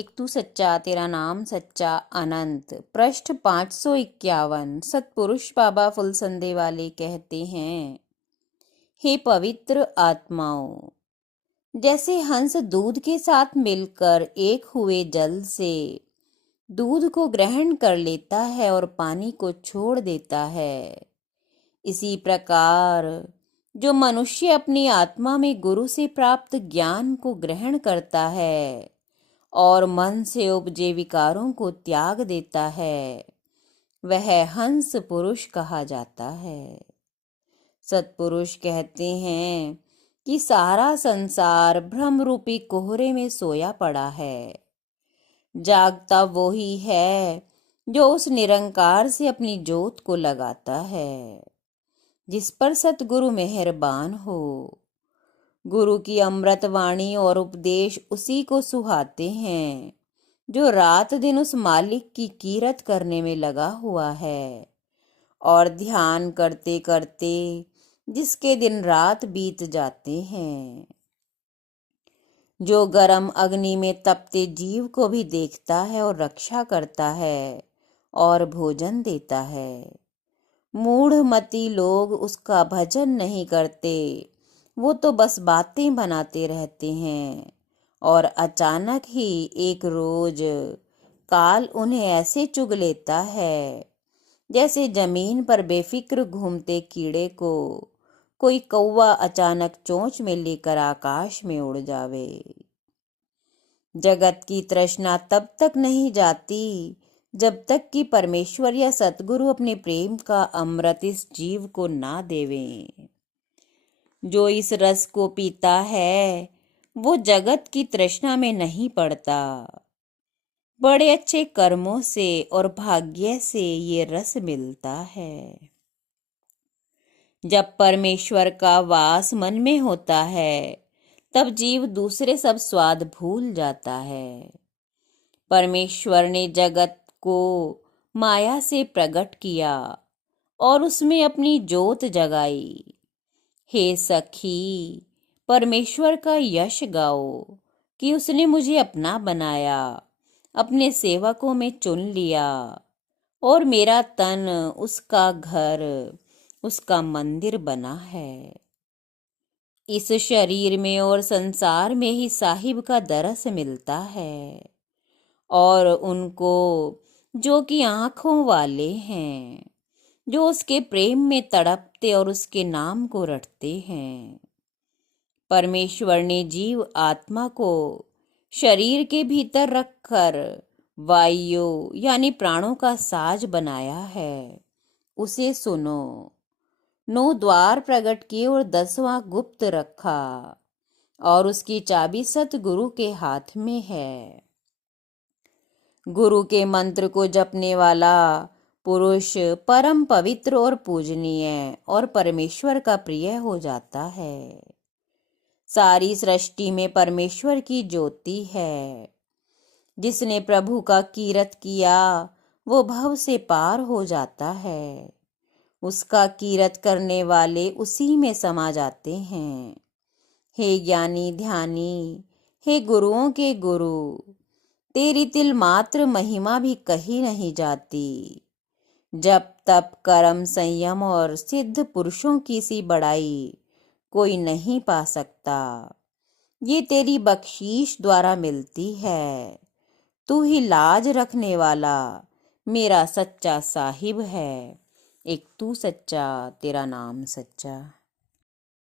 एक तू सच्चा तेरा नाम सच्चा अनंत। पृष्ठ 551। सतपुरुष बाबा फुलसंदे वाले कहते हैं, हे पवित्र आत्माओं, जैसे हंस दूध के साथ मिलकर एक हुए जल से दूध को ग्रहण कर लेता है और पानी को छोड़ देता है, इसी प्रकार जो मनुष्य अपनी आत्मा में गुरु से प्राप्त ज्ञान को ग्रहण करता है और मन से उपजे विकारों को त्याग देता है, वह हंस पुरुष कहा जाता है। सतपुरुष कहते हैं कि सारा संसार भ्रम रूपी कोहरे में सोया पड़ा है। जागता वो ही है जो उस निरंकार से अपनी जोत को लगाता है, जिस पर सतगुरु मेहरबान हो। गुरु की अमृत वाणी और उपदेश उसी को सुहाते हैं जो रात दिन उस मालिक की कीरत करने में लगा हुआ है और ध्यान करते करते जिसके दिन रात बीत जाते हैं। जो गरम अग्नि में तपते जीव को भी देखता है और रक्षा करता है और भोजन देता है। मूढ़मती लोग उसका भजन नहीं करते, वो तो बस बातें बनाते रहते हैं और अचानक ही एक रोज काल उन्हें ऐसे चुग लेता है जैसे जमीन पर बेफिक्र घूमते कीड़े को कोई कौवा अचानक चोंच में लेकर आकाश में उड़ जावे। जगत की तृष्णा तब तक नहीं जाती जब तक कि परमेश्वर या सतगुरु अपने प्रेम का अमृत इस जीव को ना देवें। जो इस रस को पीता है वो जगत की तृष्णा में नहीं पड़ता। बड़े अच्छे कर्मों से और भाग्य से ये रस मिलता है। जब परमेश्वर का वास मन में होता है तब जीव दूसरे सब स्वाद भूल जाता है। परमेश्वर ने जगत को माया से प्रकट किया और उसमें अपनी जोत जगाई। हे सखी, परमेश्वर का यश गाओ कि उसने मुझे अपना बनाया, अपने सेवकों में चुन लिया और मेरा तन उसका घर, उसका मंदिर बना है। इस शरीर में और संसार में ही साहिब का दरस मिलता है और उनको जो कि आंखों वाले हैं, जो उसके प्रेम में तड़पते और उसके नाम को रटते हैं। परमेश्वर ने जीव आत्मा को शरीर के भीतर रखकर वायु यानी प्राणों का साज बनाया है। उसे सुनो। 9 द्वार प्रकट किए और 10वां गुप्त रखा और उसकी चाबी सतगुरु के हाथ में है। गुरु के मंत्र को जपने वाला पुरुष परम पवित्र और पूजनीय और परमेश्वर का प्रिय हो जाता है। सारी सृष्टि में परमेश्वर की ज्योति है। जिसने प्रभु का कीरत किया वो भव से पार हो जाता है। उसका कीरत करने वाले उसी में समा जाते हैं। हे ज्ञानी ध्यानी, हे गुरुओं के गुरु, तेरी तिल मात्र महिमा भी कही नहीं जाती। जब तप कर्म संयम और सिद्ध पुरुषों की सी बड़ाई कोई नहीं पा सकता। ये तेरी बख्शीश द्वारा मिलती है। तू ही लाज रखने वाला मेरा सच्चा साहिब है। एक तू सच्चा तेरा नाम सच्चा।